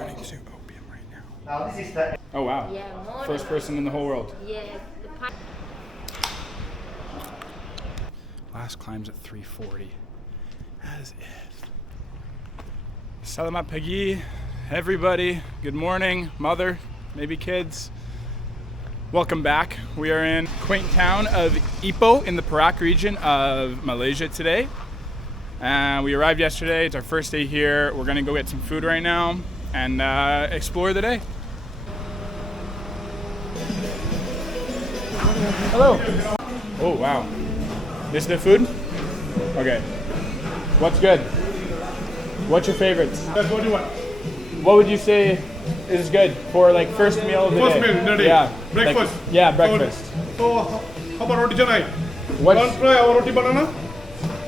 turning to opium right now. Now this is the Oh wow. Yeah, more First person in the whole world. Yeah, the pipe. Last climb's at 340. As if. Salamat pagi, everybody. Good morning, mother, maybe kids. Welcome back. We are in quaint town of Ipoh in the Perak region of Malaysia today. We arrived yesterday. It's our first day here. We're gonna go get some food right now and explore the day. Hello. Oh wow. This is the food? Okay. What's good? What's your favorites? That's what you want. What would you say is good for like first meal of the First day? meal in the day. Yeah. Breakfast. Like, yeah, breakfast. So how about roti canai? What's, Want to try our roti banana?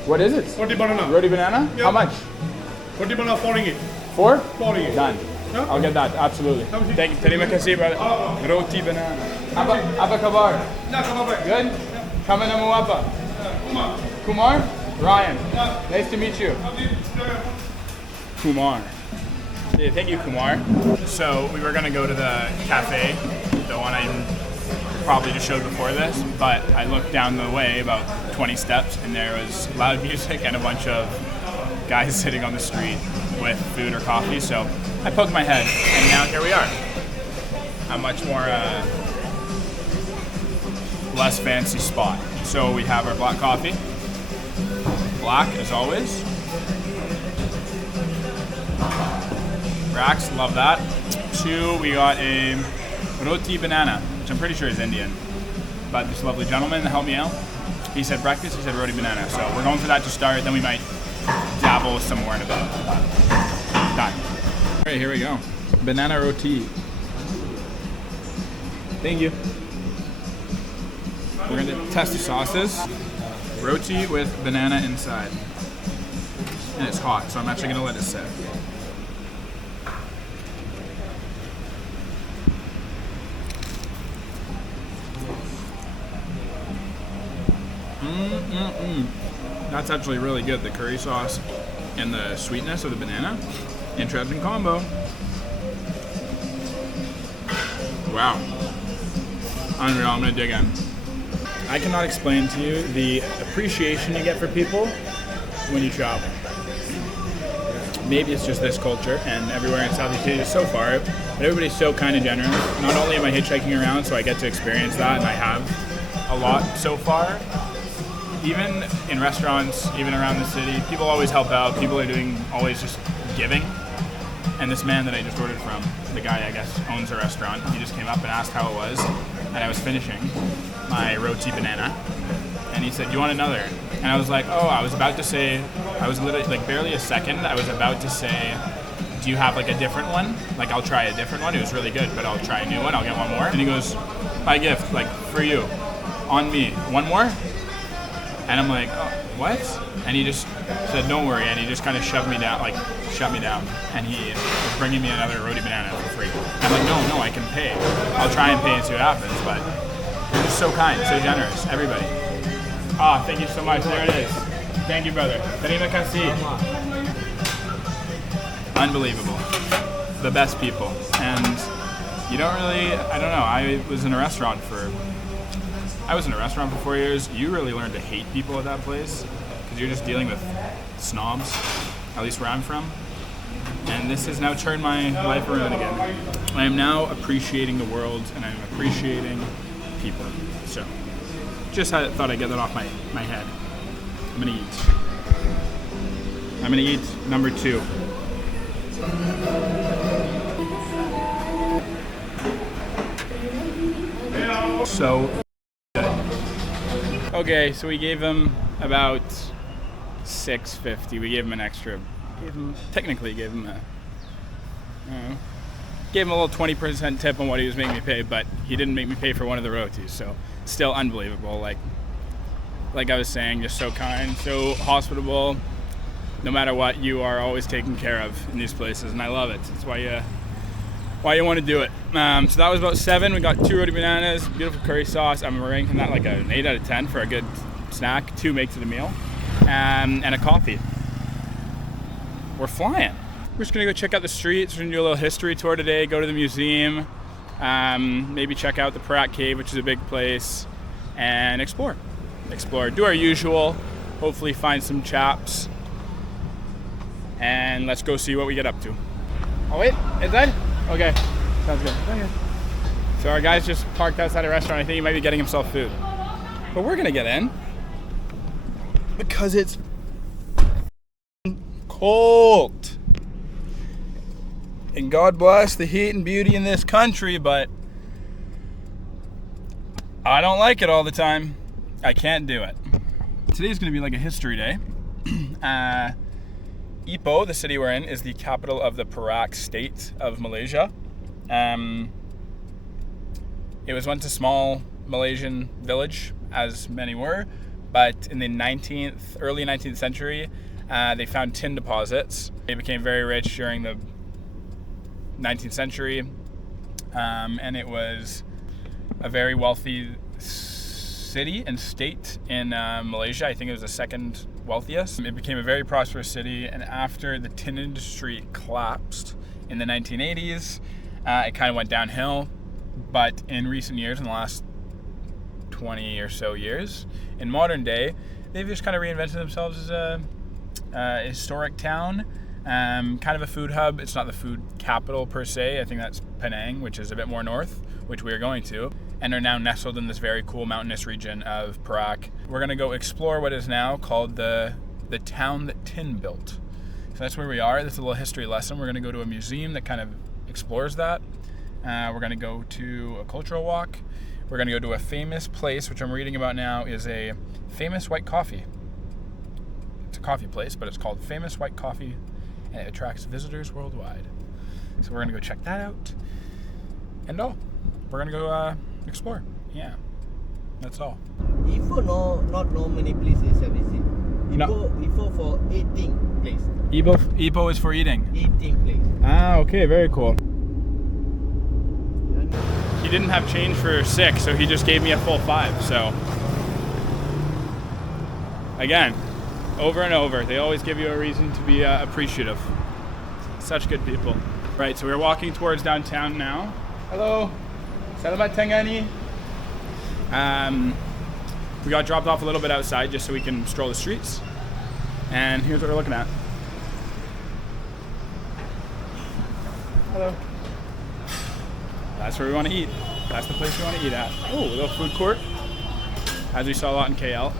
what is it? Roti banana. Roti banana? Yeah. How much? Roti banana pouring it. 4? Pouring it. Done. Yeah? I'll get that, absolutely. Thank you. Terima kasih, brother. Roti banana. Apa kabar? Yeah, come on back. Good? Kamu nama apa? Kumar? Ryan. Nice to meet you. Kumar. Yeah, thank you, Kumar. So we were gonna go to the cafe, the one I probably just showed before this, but I looked down the way about 20 steps and there was loud music and a bunch of guys sitting on the street with food or coffee, so I poked my head and now here we are. A much more less fancy spot. So we have our black coffee, black as always. Racks, love that. 2, we got a roti banana, which I'm pretty sure is Indian. But this lovely gentleman helped me out. He said breakfast, he said roti banana. So we're going for that to start, then we might dabble somewhere in a bit. Done. All right, here we go. Banana roti. Thank you. We're gonna test the sauces. Roti with banana inside. And it's hot, so I'm actually gonna let it sit. That's actually really good. The curry sauce and the sweetness of the banana. Interesting combo. Wow. Unreal, I'm gonna dig in. I cannot explain to you the appreciation you get for people when you travel. Maybe it's just this culture and everywhere in Southeast Asia so far, but everybody's so kind and generous. Not only am I hitchhiking around, so I get to experience that, and I have a lot so far. Even in restaurants, even around the city, people always help out. People are always just giving. And this man that I just ordered from, the guy I guess owns a restaurant, he just came up and asked how it was. And I was finishing my roti banana. And he said, "You want another?" And I was like, oh, I was about to say, I was literally like barely a second, I was about to say, do you have like a different one? Like I'll try a different one. It was really good, but I'll try a new one. I'll get one more. And he goes, my gift, like for you, on me, one more? And I'm like, oh, what? And he just said, don't worry. And he just kind of shoved me down, like shut me down. And he was bringing me another roti banana for free. And I'm like, no, I can pay. I'll try and pay and see what happens. But they're just so kind, so generous, everybody. Ah, thank you so much. There it is. Thank you, brother. Terima kasih. Unbelievable. The best people. And you don't really, I don't know, I was in a restaurant for 4 years. You really learn to hate people at that place because you're just dealing with snobs, at least where I'm from. And this has now turned my life around again. I am now appreciating the world and I'm appreciating people. So, just thought I'd get that off my head. I'm gonna eat number 2. So okay, so we gave him about $6.50. We gave him an extra. Technically gave him a little 20% tip on what he was making me pay, but he didn't make me pay for one of the rotis. So still unbelievable. Like I was saying, just so kind, so hospitable. No matter what, you are always taken care of in these places, and I love it. That's why you want to do it. So that was about 7. We got 2 roti bananas, beautiful curry sauce. I'm ranking that like an 8 out of 10 for a good snack. 2 make to the meal, and a coffee. We're flying. we're just gonna go check out the streets. We're gonna do a little history tour today, go to the museum, maybe check out the Perak cave, which is a big place, and explore. Do our usual, hopefully find some chaps, and let's go see what we get up to. Oh wait, is that? Okay, sounds good. Okay. So our guy's just parked outside a restaurant. I think he might be getting himself food. But we're gonna get in because it's cold. And God bless the heat and beauty in this country, but I don't like it all the time. I can't do it. Today's gonna be like a history day. Ipoh, the city we're in, is the capital of the Perak state of Malaysia. It was once a small Malaysian village, as many were, but in the early 19th century, they found tin deposits. They became very rich during the 19th century, and it was a very wealthy city and state in Malaysia. I think it was the second wealthiest. It became a very prosperous city, and after the tin industry collapsed in the 1980s, it kind of went downhill. But in recent years, in the last 20 or so years, in modern day, they've just kind of reinvented themselves as a historic town, kind of a food hub. It's not the food capital per se. I think that's Penang, which is a bit more north, which we are going to, and are now nestled in this very cool mountainous region of Perak. We're going to go explore what is now called the town that tin built. So that's where we are. This is a little history lesson. We're going to go to a museum that kind of explores that. We're going to go to a cultural walk. We're going to go to a famous place, which I'm reading about now, is a famous white coffee. It's a coffee place, but it's called Famous White Coffee, and it attracts visitors worldwide. So we're going to go check that out. And we're going to go explore. Yeah, that's all. Ipoh, not many places I visit. Ipoh for eating place. Ipoh is for eating. Eating place. Ah, okay, very cool. He didn't have change for 6, so he just gave me a full 5. So again, over and over, they always give you a reason to be appreciative. Such good people. Right, so we're walking towards downtown now. Hello, Selamat Tengani. We got dropped off a little bit outside just so we can stroll the streets. And here's what we're looking at. Hello. That's where we want to eat. That's the place we want to eat at. Oh, a little food court, as we saw a lot in KL.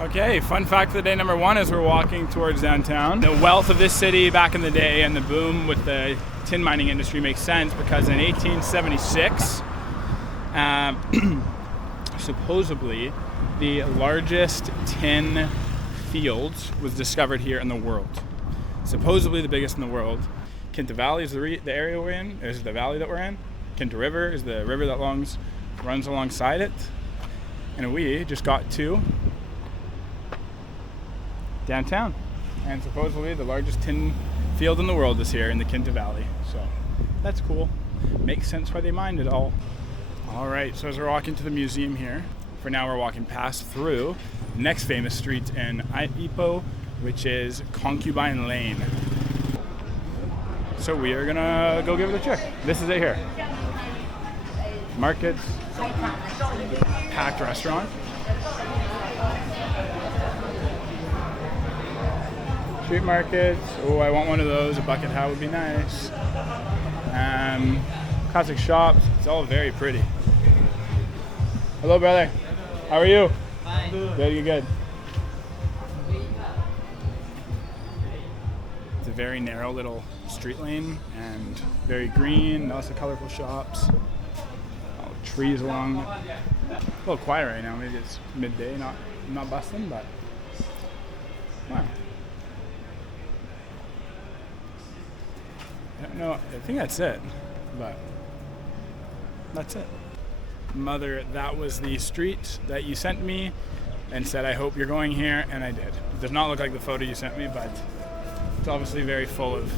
Okay, fun fact of the day number 1 is we're walking towards downtown. The wealth of this city back in the day and the boom with the tin mining industry makes sense because in 1876, supposedly the largest tin field was discovered here in the world. Supposedly the biggest in the world. Kinta Valley is the area we're in. Is the valley that we're in. Kinta River is the river that runs alongside it. And we just got to downtown. And supposedly the largest tin field in the world is here in the Kinta Valley. So that's cool. Makes sense why they mined it all. All right, so as we're walking to the museum here, for now we're walking through the next famous street in Ipoh, which is Concubine Lane. So we are gonna go give it a check. This is it here. Markets, packed restaurant. Street markets. Oh, I want one of those. A bucket hat would be nice. Classic shops. It's all very pretty. Hello, brother. How are you? Fine. Good, good. It's a very narrow little street lane and very green. Lots of colorful shops. Trees along. A little quiet right now. Maybe it's midday, not bustling, but wow. I don't know. I think that's it, but that's it. Mother, that was the street that you sent me and said, I hope you're going here, and I did. It does not look like the photo you sent me, but it's obviously very full of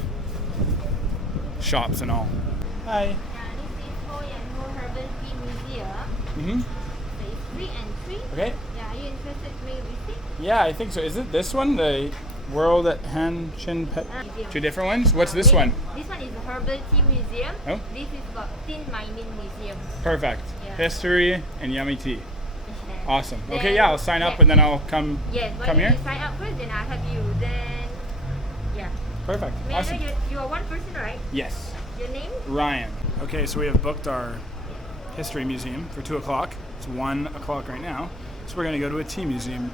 shops and all. Hi. Mm-hmm. So it's free entry. Okay. Yeah, are you interested to make a visit? Yeah, I think so. Is it this one, the World at Han Chin Pet. Two different ones? What's this one? This one is a herbal tea museum. Oh. This is got tin mining museum. Perfect. Yeah. History and yummy tea. Awesome. Okay, yeah, I'll sign up and then I'll come Yes, come here. You sign up first, then I'll have you. Then, yeah. Perfect. May Awesome. I know you are one person, right? Yes. Your name? Ryan. Okay, so we have booked our history museum for 2 o'clock. It's 1 o'clock right now. So we're going to go to a tea museum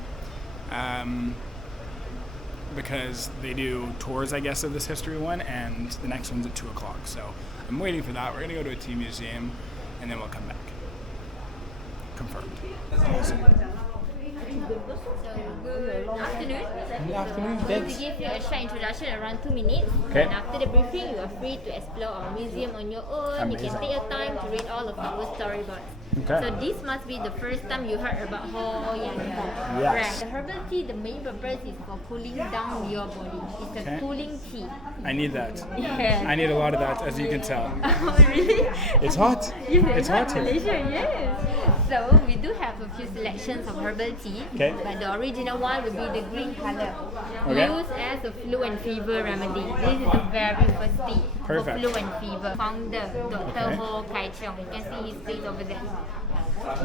because they do tours, I guess, of this history one, and the next one's at 2 o'clock. So I'm waiting for that. We're going to go to a tea museum, and then we'll come back. Confirmed. Awesome. Good afternoon. Good afternoon. I'm going Thanks. to give you a short introduction around 2 minutes. Okay. And after the briefing, you are free to explore our museum on your own. You Amazing. can take your time to read all of our storyboards. Okay. So this must be the first time you heard about Ho Yan Ho. Yes. Right. The herbal tea, the main purpose is for cooling down your body. It's a Okay. cooling tea. I need that. Yeah. I need a lot of that, as you can tell. Oh, really? It's hot. It's hot here. Malaysia, yes. So we do have a few selections of herbal tea. Okay. But the original one will be the green color. Okay. Used as a flu and fever remedy. This is the very first tea Perfect. for flu and fever. Founder, Dr. Okay. Ho Kai Cheong. You can see his face over there.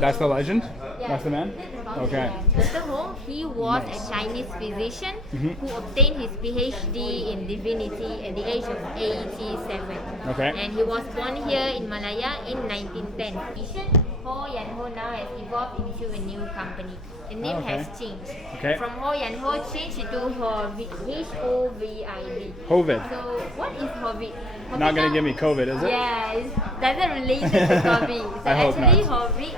That's the legend? Yeah. That's the man? Okay. Dr. Ho, he was a Chinese physician Mm-hmm. who obtained his PhD in divinity at the age of 87. Okay. And he was born here in Malaya in 1910. Ho Yan Ho now has evolved into a new company. The name Okay. has changed. Okay. From Ho Yan Ho changed to Hovid, Hovid. COVID. So what is Hovid? Not going to give me COVID, is it? Yeah, it doesn't relate to COVID. So I hope actually, not. Hovid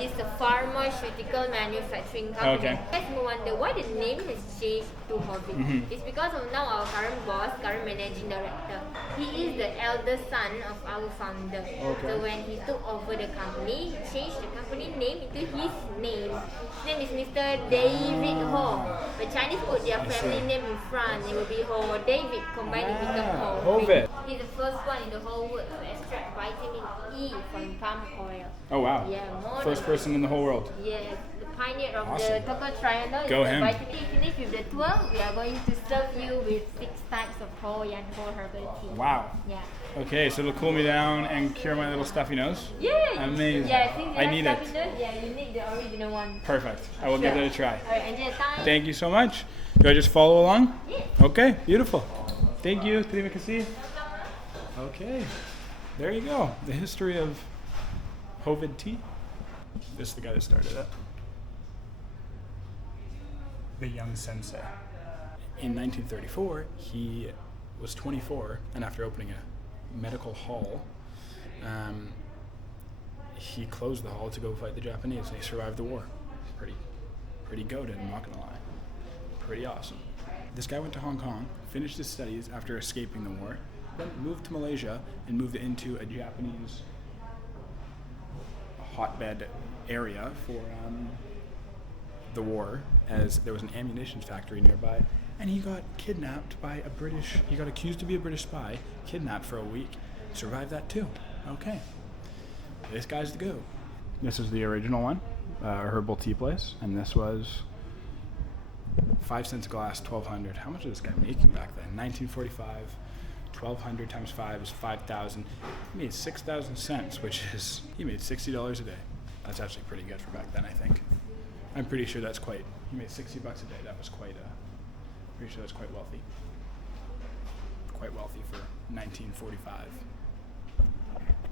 is a pharmaceutical manufacturing company. Okay. Let's wonder why the name has changed to Hovid. Mhm. It's because of now our current boss, current managing director. He is the eldest son of our founder. Okay. So when he took over the company, he changed the company name into his name. His name is Mr. David Ho. The Chinese put their family name in front. It will be Ho David, combined it become Ho. Hovid. He's the first one in the whole world to extract vitamin E from palm oil. Oh, wow. Yeah, more First than- person in the whole world. Yes, the pioneer of Awesome. the Toko Triangle. Go is him. the vitamin E. Finish with the tour. We are going to serve you with 6 types of Ho Yan Ho herbal tea. Wow. Yeah. Okay, so it'll cool me down and cure my little stuffy nose? Yeah. Amazing. Yeah, since you I have need it. stuffiness, yeah, you need the original one. Perfect. I will give it a try. Alright, enjoy your time. Thank you so much. Do I just follow along? Yes. Okay, beautiful. Thank you. Terima kasih. Okay, there you go. The history of Hovid tea. This is the guy that started it. The young sensei. In 1934, he was 24, and after opening a medical hall, he closed the hall to go fight the Japanese, and he survived the war. Pretty goated, I'm not gonna lie. Pretty awesome. This guy went to Hong Kong, finished his studies after escaping the war, then moved to Malaysia and moved into a Japanese hotbed area for the war, as there was an ammunition factory nearby, and he got kidnapped by he got accused to be a British spy, kidnapped for a week, survived that too. Okay. This guy's the go. This is the original one, herbal tea place, and this was 5 cents a glass, 1,200. How much was this guy making back then? 1945, 1,200 times 5 is 5,000. He made 6,000 cents, he made $60 a day. That's actually pretty good for back then, I think. I'm pretty sure he made $60 a day. That was pretty sure that's quite wealthy. Quite wealthy for 1945.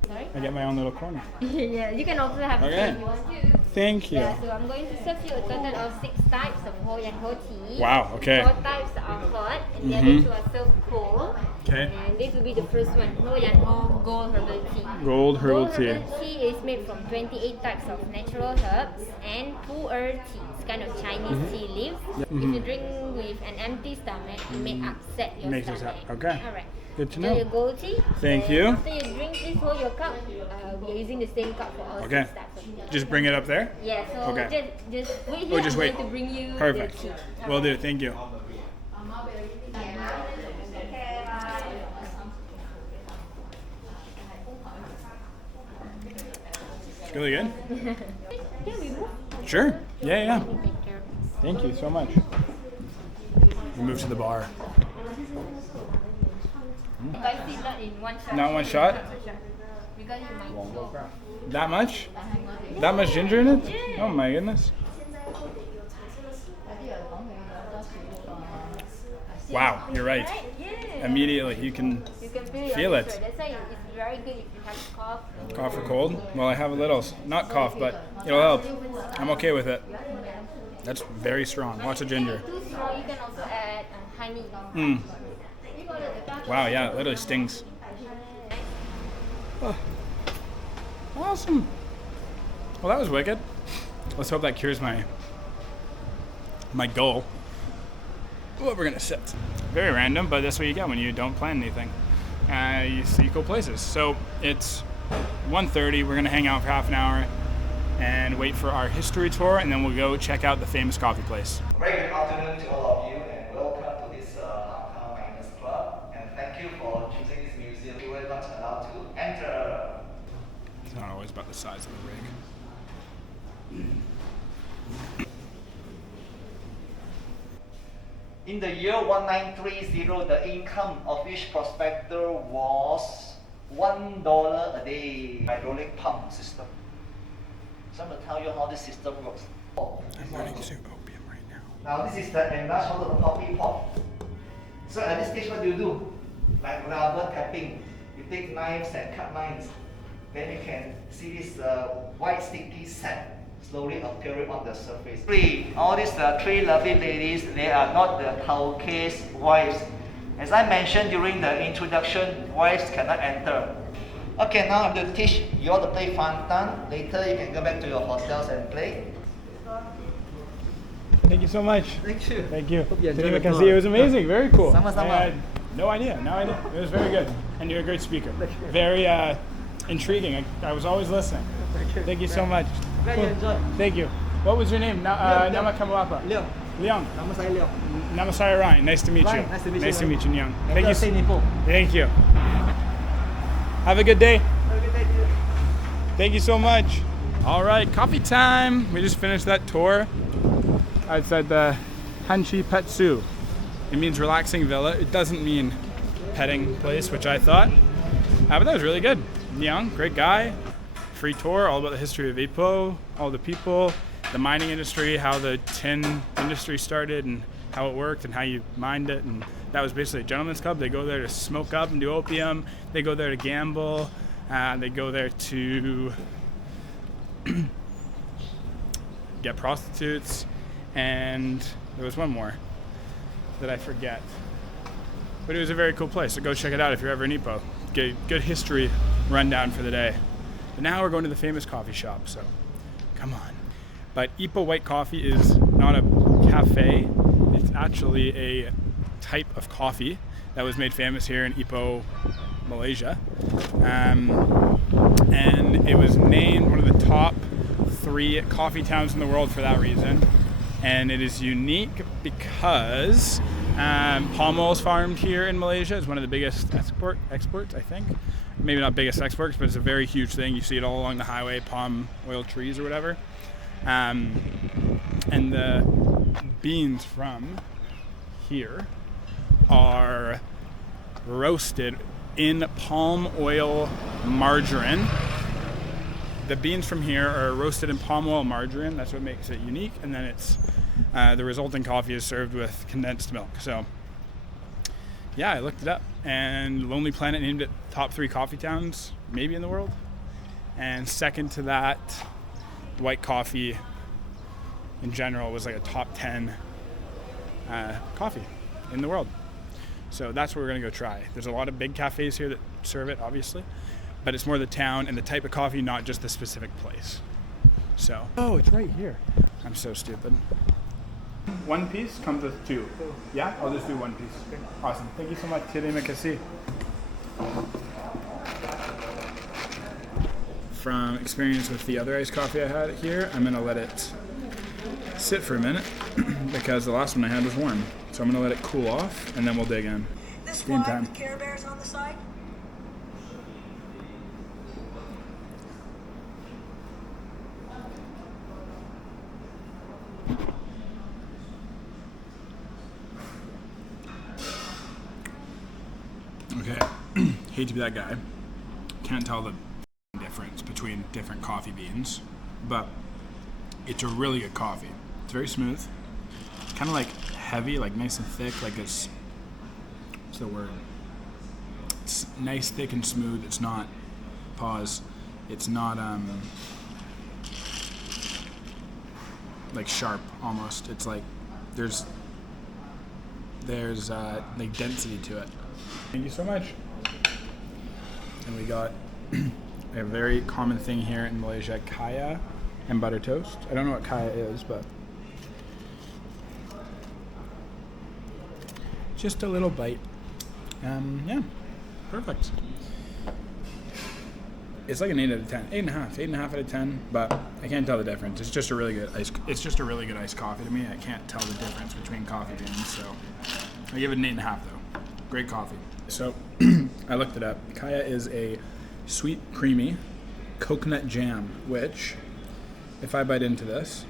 Sorry? I get my own little corner. Yeah, you can also have Okay. tea if you want to. Thank you. Yeah, so I'm going to serve you a total of 6 types of Ho Yan Ho tea. Wow, okay. 4 types are hot, and the Mhm. other 2 are served cold. Okay. And this will be the first one, Ho Yan Ho Gold Herbal Tea. Gold herbal Gold tea. herbal tea is made from 28 types of natural herbs and pu'er tea. It's kind of Chinese tea leaves. If you drink with an empty stomach, it may upset your Makes us stomach. okay. Alright. Good to Enjoy know. your gold tea. Thank And you. After you drink, please hold your cup. We are using the same cup for all Okay. 6 types of tea. Just bring it up there? Yeah, so Okay. just wait Oh, here. just I'm wait. going to bring you Perfect. the tea. Will do. Thank you. Really good? Yeah, we move. Sure. Yeah, yeah. Take care of this. Thank you so much. We move to the bar. Spicy not in one shot. Not one shot? Because you might choke. That much? That much ginger in it? Oh my goodness. Wow, you're right. Yeah. Immediately you can You can feel it. That's why it's very good if you have cough. Cough or cold? Well, I have a little, not cough, but it'll help. I'm okay with it. That's very strong. Lots of ginger. Too strong, you can also add honey. Wow, yeah, it literally stings. Oh, awesome. Well, that was wicked. Let's hope that cures my goal. What we're gonna sit. Very random, but that's what you get when you don't plan anything. You see cool places. So it's 1:30. We're gonna hang out for half an hour and wait for our history tour, and then we'll go check out the famous coffee place. Very good afternoon to all of you, and welcome to this Hong Kong Miners Club. And thank you for choosing this museum. You were not allowed to enter. It's not always about the size of the rig. In the year 1930, the income of each prospector was $1 a day. Hydraulic pump system. So I'm going to tell you how this system works. I'm running to opium right now. Now this is the enlarged of the coffee pot. So at this stage, what do you do? Like rubber tapping. You take knives and cut lines. Then you can see this white sticky sand slowly appearing on the surface. All these three lovely ladies, they are not the Caucasian wives. As I mentioned during the introduction, wives cannot enter. Okay, now I'm going to teach you all to play Fantan. Later you can go back to your hotels and play. Thank you so much. Thank you. Thank you. Hope you enjoyed Terima the kasih. tour. It was amazing. Very cool. Sama-sama. I had no idea. It was very good. And you're a great speaker. Very intriguing. I was always listening. Thank you so much. Glad you enjoyed. Thank you. What was your name? Leong. Nama kamu apa? Leong. Leong. Nama saya Leong. Nama saya Ryan. Nice to meet you. Ryan, nice to meet you, Nice to Ryan. meet you, Leong. And Thank you. stay in Ipoh. Thank you. Have a good day. Have a good day. Thank you so much. All right, coffee time. We just finished that tour outside the Chin Pet Soo. It means relaxing villa. It doesn't mean petting place, which I thought. But that was really good. Young, great guy. Free tour, all about the history of Ipoh, all the people, the mining industry, how the tin industry started and how it worked and how you mined it. And that was basically a gentleman's club. They go there to smoke up and do opium. They go there to gamble. They go there to get prostitutes. And there was one more that I forget. But it was a very cool place, so go check it out if you're ever in Ipoh. Get a good history rundown for the day. But now we're going to the famous coffee shop, so come on. But Ipoh white coffee is not a cafe. It's actually a type of coffee that was made famous here in Ipoh, Malaysia. And it was named one of the top 3 coffee towns in the world for that reason. And it is unique because palm oil is farmed here in Malaysia. It's one of the biggest exports, I think. Maybe not biggest exports, but it's a very huge thing. You see it all along the highway, palm oil trees or whatever. And the beans from here are roasted in palm oil margarine. The beans from here are roasted in palm oil margarine. That's what makes it unique. And then it's the resulting coffee is served with condensed milk. So yeah, I looked it up, and Lonely Planet named it top 3 coffee towns maybe in the world. And second to that, white coffee in general was like a top 10 coffee in the world. So that's what we're gonna go try. There's a lot of big cafes here that serve it, obviously, but it's more the town and the type of coffee, not just the specific place. So, oh, it's right here. I'm so stupid. 1 piece comes with 2. Yeah, I'll just do 1 piece. Okay. Awesome. Thank you so much. Terima kasih. From experience with the other iced coffee I had here, I'm gonna let it sit for a minute because the last one I had was warm. So I'm gonna let it cool off and then we'll dig in. This Game one time. with Care Bears on the side? hate to be that guy. Can't tell the difference between different coffee beans, but it's a really good coffee. It's very smooth, kind of like heavy, like nice and thick, like it's, what's the word? It's nice, thick, and smooth. It's not, pause, it's not like sharp almost. It's like there's like density to it. Thank you so much. And we got a very common thing here in Malaysia, kaya and butter toast. I don't know what kaya is, but just a little bite. Yeah, perfect. It's like an 8 out of 10, 8.5 out of 10, but I can't tell the difference. It's just a really good iced coffee to me. I can't tell the difference between coffee beans, so I give it an 8.5 though. Great coffee. So I looked it up. Kaya is a sweet, creamy coconut jam, which, if I bite into this,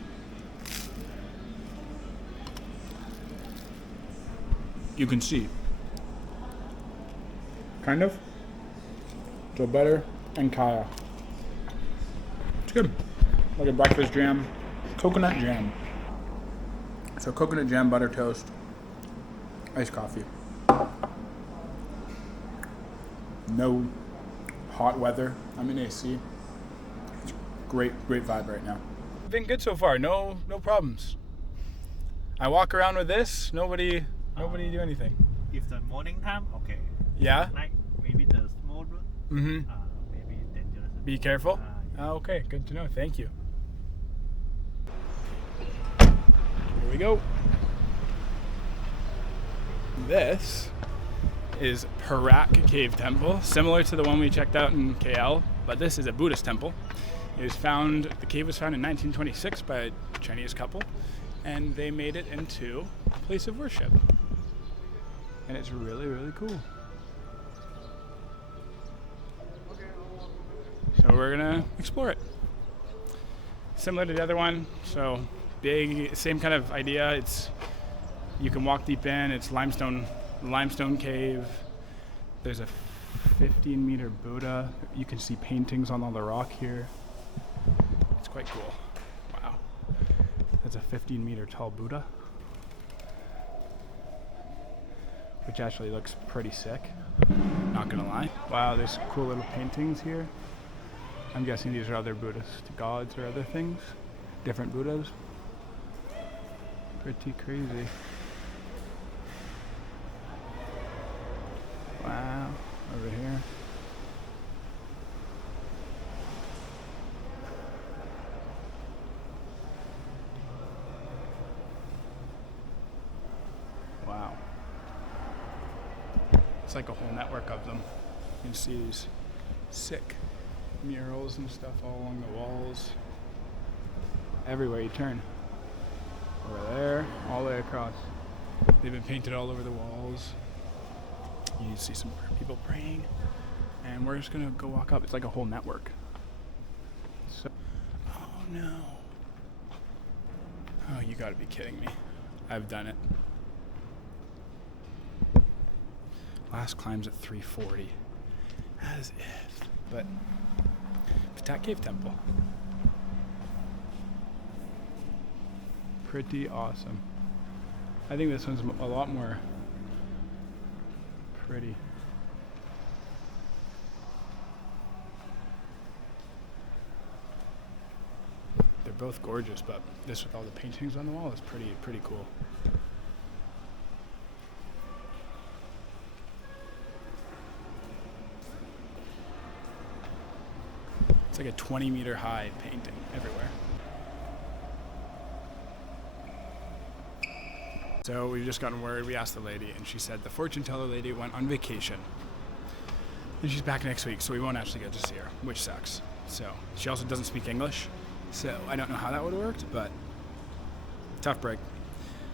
you can see. Kind of. So butter and kaya. It's good. Like a breakfast jam. Coconut jam. So coconut jam, butter toast, iced coffee. No hot weather. I'm in AC. It's great vibe right now. Been good so far. No problems. I walk around with this. Nobody do anything. If the morning time, okay. Yeah. Night, maybe the small road. Mm-hmm. Maybe dangerous. Be careful. Yeah. Okay, good to know. Thank you. Here we go. This is Perak Cave Temple, similar to the one we checked out in KL, but this is a Buddhist temple. The cave was found in 1926 by a Chinese couple, and they made it into a place of worship. And it's really, really cool. So we're gonna explore it. Similar to the other one, so big, same kind of idea. You can walk deep in. It's limestone cave. There's a 15-meter Buddha. You can see paintings on all the rock here. It's quite cool. Wow. That's a 15-meter tall Buddha, which actually looks pretty sick, not gonna lie. Wow, there's cool little paintings here. I'm guessing these are other Buddhist gods or other things. Different Buddhas. Pretty crazy. Wow, over here. Wow. It's like a whole network of them. You can see these sick murals and stuff all along the walls. Everywhere you turn. Over there, all the way across. They've been painted all over the walls. You see some people praying, and we're just gonna go walk up. It's like a whole network. So, oh no. Oh, you gotta be kidding me. I've done it. Last climb's at 340. As if. But, Perak Cave Temple. Pretty awesome. I think this one's a lot more pretty. They're both gorgeous, but this with all the paintings on the wall is pretty cool. It's like a 20-meter high painting everywhere. So we've just gotten word, we asked the lady, and she said the fortune teller lady went on vacation. And she's back next week, so we won't actually get to see her, which sucks. So she also doesn't speak English, so I don't know how that would have worked, but tough break.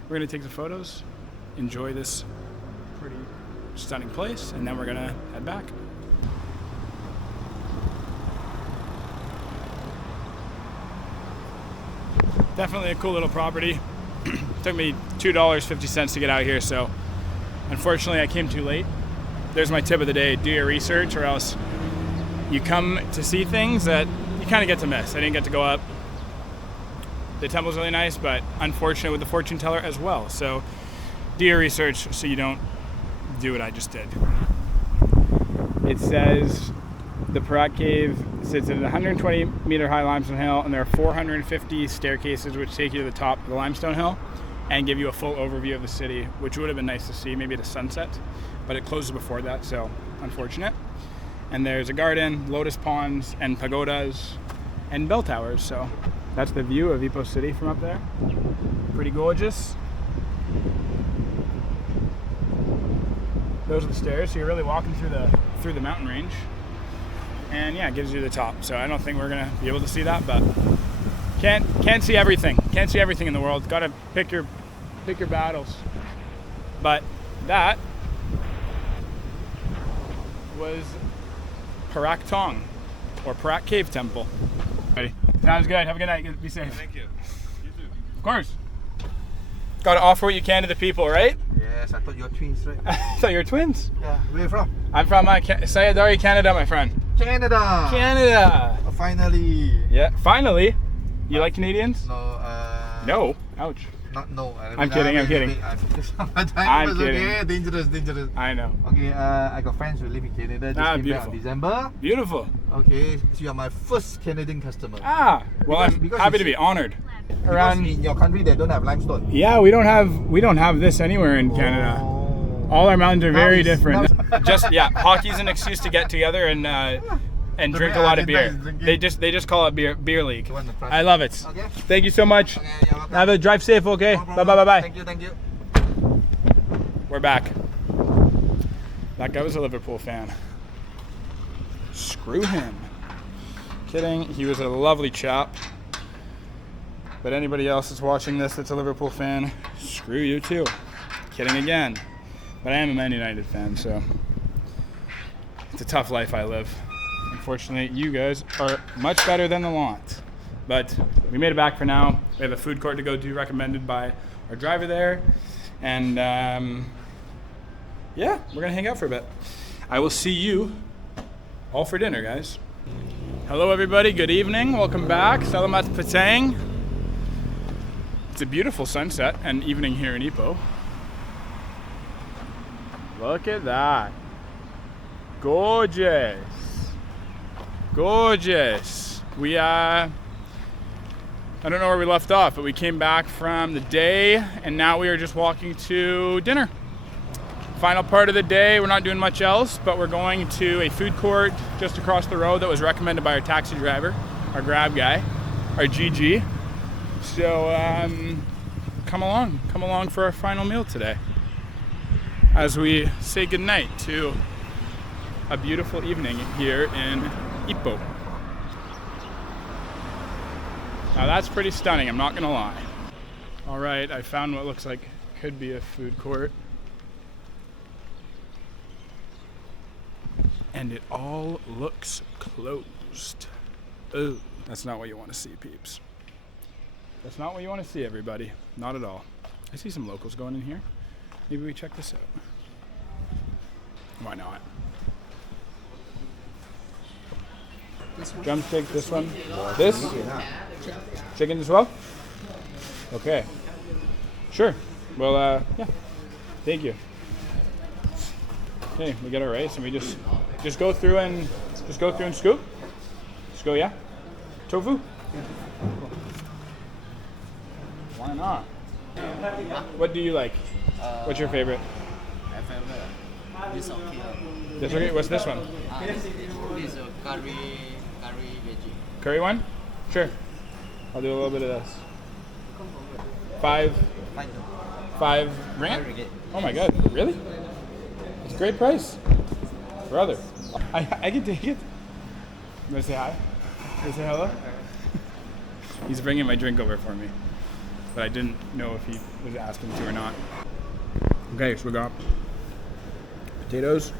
We're gonna take some photos, enjoy this pretty stunning place, and then we're gonna head back. Definitely a cool little property. Took me $2.50 to get out here, so unfortunately I came too late. there's my tip of the day. Do your research, or else you come to see things that you kind of get to miss. I didn't get to go up. The temple's really nice, but unfortunate with the fortune teller as well. So do your research so you don't do what I just did. It says the Perak Cave sits at a 120 meter high limestone hill, and there are 450 staircases which take you to the top of the limestone hill and give you a full overview of the city, which would have been nice to see maybe at a sunset, but it closes before that, so unfortunate. And there's a garden, lotus ponds, and pagodas, and bell towers. So that's the view of Ipoh City from up there. Pretty gorgeous. Those are the stairs, so you're really walking through the mountain range. And yeah, it gives you the top. So I don't think we're gonna be able to see that, but can't see everything. Can't see everything in the world. Gotta pick your battles. But that was Perak Tong, or Perak Cave Temple. Ready? Sounds good. Have a good night. Be safe. Thank you. You too. Of course. Gotta offer what you can to the people, right? Yes, I thought you were twins, right? I thought you were twins. Yeah. Where are you from? I'm from Sayadari, Canada, my friend. Canada. Canada. Oh, finally. Yeah. Finally. You like Canadians? No. No. Ouch. Not no. I'm kidding. I'm kidding. I'm kidding. Okay. Dangerous. I know. Okay. I got friends who live in Canada. Just came back Beautiful. in December. Beautiful. Okay. So you are my first Canadian customer. Well, I'm because happy you to be see- honored. Because Around. in your country they don't have limestone. Yeah, we don't have this anywhere in Canada. Oh. All our mountains are Now very it's- different. now Just hockey's an excuse to get together and drink a lot of beer. They just call it beer league. You want the front? I love it. Okay. Thank you so much. Okay, you're welcome. Have a drive safe, okay? No Bye problem. bye. Thank you. We're back. That guy was a Liverpool fan. Screw him. Kidding. He was a lovely chap. But anybody else that's watching this that's a Liverpool fan, screw you too. Kidding again. But I am a Man United fan, so it's a tough life I live. Unfortunately, you guys are much better than the lot. But we made it back for now. We have a food court to go to, recommended by our driver there. And yeah, we're gonna hang out for a bit. I will see you all for dinner, guys. Hello everybody, good evening, welcome back. Selamat petang. It's a beautiful sunset and evening here in Ipoh. Look at that. Gorgeous. Gorgeous. I don't know where we left off, but we came back from the day and now we are just walking to dinner. Final part of the day, we're not doing much else, but we're going to a food court just across the road that was recommended by our taxi driver, our Grab guy, our GG. So come along for our final meal today as we say goodnight to a beautiful evening here in Ipoh. Now that's pretty stunning, I'm not gonna lie. All right, I found what looks like could be a food court. And it all looks closed. Oh, that's not what you want to see, peeps. That's not what you want to see, everybody. Not at all. I see some locals going in here. Maybe we check this out. Why not? Drumstick, this one. This? Chicken as well? Okay. Sure. Well, yeah. Thank you. Okay, we got our rice and we just go through and scoop. Just go, yeah. Tofu. Why not? What do you like? What's your favorite? My favorite. This okay. This okay? What's this one? This curry veggie. Curry one? Sure. I'll do a little bit of this. Five ringgit? Oh my god, really? It's a great price. Brother. I can take it. You wanna say hi? You wanna say hello? He's bringing my drink over for me. But I didn't know if he was asking to or not. Okay, so we got potatoes,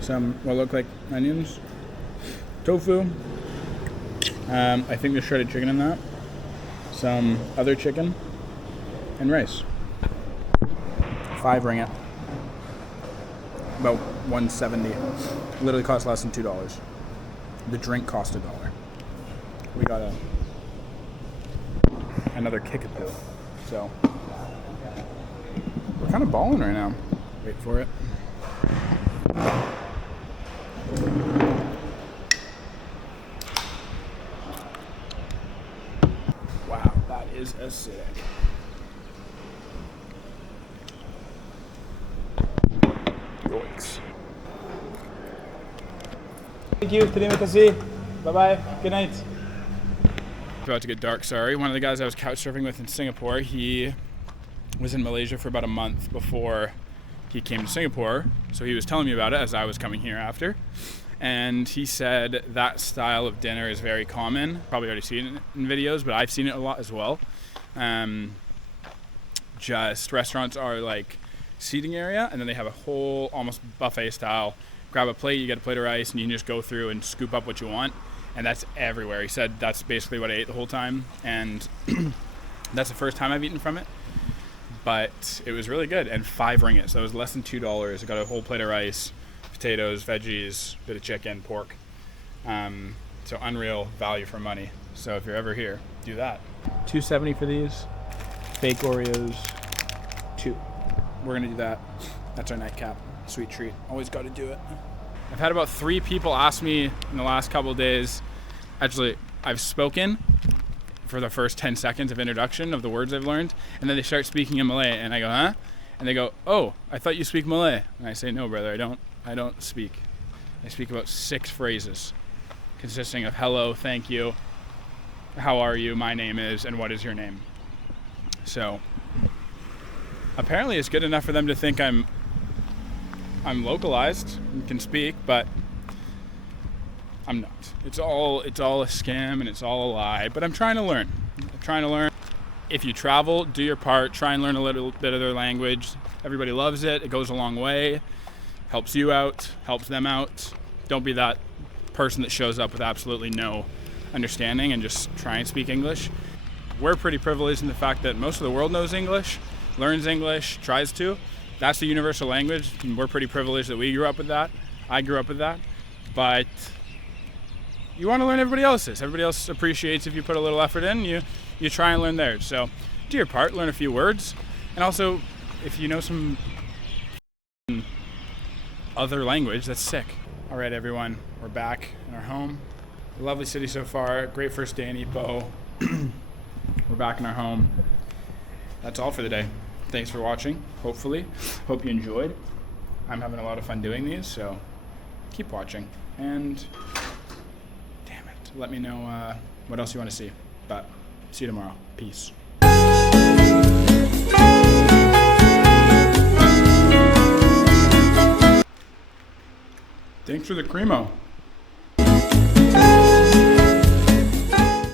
some what look like onions, tofu, I think there's shredded chicken in that, some other chicken, and rice. 5 ringgit. about $1.70. Literally cost less than $2. The drink cost $1. We got another kickapoo. So we're kind of balling right now. Wait for it. Wow, that is acidic. Yikes. Thank you. Terima kasih. Bye-bye. Good night. It's about to get dark, sorry. One of the guys I was couch surfing with in Singapore, he was in Malaysia for about a month before he came to Singapore. So he was telling me about it as I was coming here after. And he said that style of dinner is very common. Probably already seen it in videos, but I've seen it a lot as well. Just restaurants are like seating area, and then they have a whole almost buffet style. Grab a plate, you get a plate of rice, and you can just go through and scoop up what you want. And that's everywhere. He said that's basically what I ate the whole time. And that's the first time I've eaten from it. But it was really good. And 5 ringgit, so it was less than $2. I got a whole plate of rice, potatoes, veggies, bit of chicken, pork. So unreal value for money. So if you're ever here, do that. $2.70 for these. Fake Oreos, 2. We're gonna do that. That's our nightcap. Sweet treat. Always got to do it. I've had about 3 people ask me in the last couple of days. Actually, I've spoken for the first 10 seconds of introduction of the words I've learned, and then they start speaking in Malay, and I go, huh? And they go, oh, I thought you speak Malay. And I say, no, brother, I don't speak. I speak about 6 phrases consisting of hello, thank you, how are you, my name is, and what is your name. So apparently it's good enough for them to think I'm localized and can speak, but I'm not. It's all a scam and it's all a lie, but I'm trying to learn. If you travel, do your part, try and learn a little bit of their language. Everybody loves it. It goes a long way. Helps you out, helps them out. Don't be that person that shows up with absolutely no understanding and just try and speak English. We're pretty privileged in the fact that most of the world knows English, learns English, tries to. That's the universal language, and we're pretty privileged that we grew up with that. I grew up with that. But you want to learn everybody else's. Everybody else appreciates if you put a little effort in, you try and learn theirs. So do your part, learn a few words. And also, if you know some other language, that's sick. All right, everyone, we're back in our home. Lovely city so far. Great first day in Ipoh. We're back in our home. That's all for the day. Thanks for watching, hopefully. Hope you enjoyed. I'm having a lot of fun doing these, so keep watching. And damn it, let me know what else you want to see. But see you tomorrow. Peace. Thanks for the Cremo.